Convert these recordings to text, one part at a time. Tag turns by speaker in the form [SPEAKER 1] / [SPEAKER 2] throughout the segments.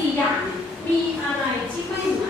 [SPEAKER 1] 4 อย่าง มีอะไรที่ไม่เหมือน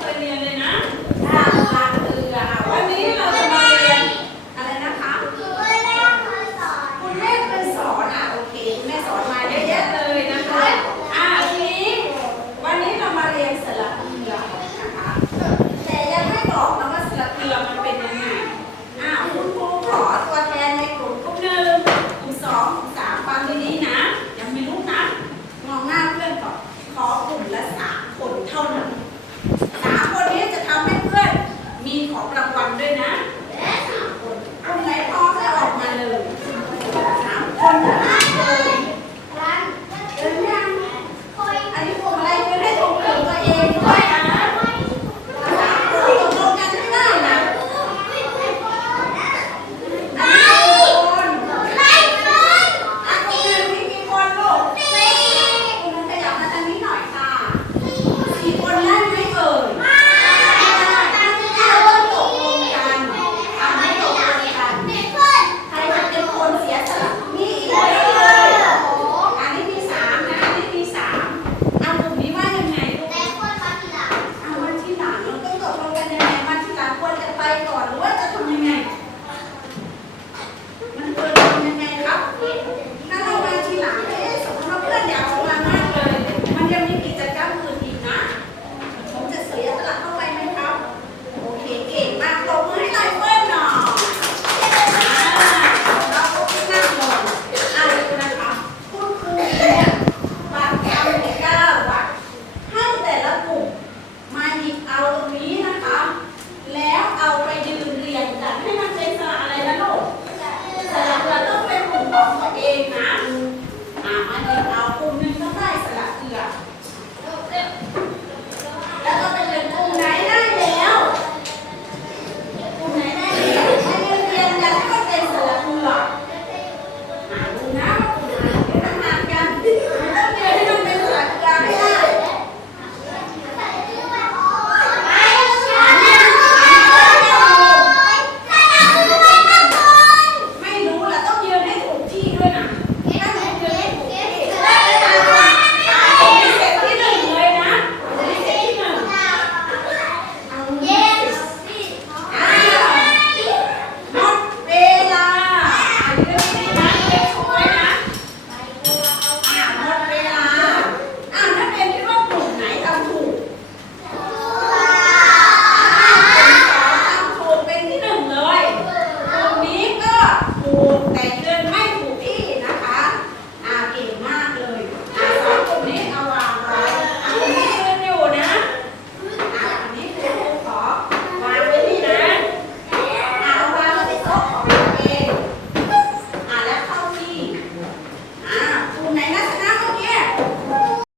[SPEAKER 1] companhia, né?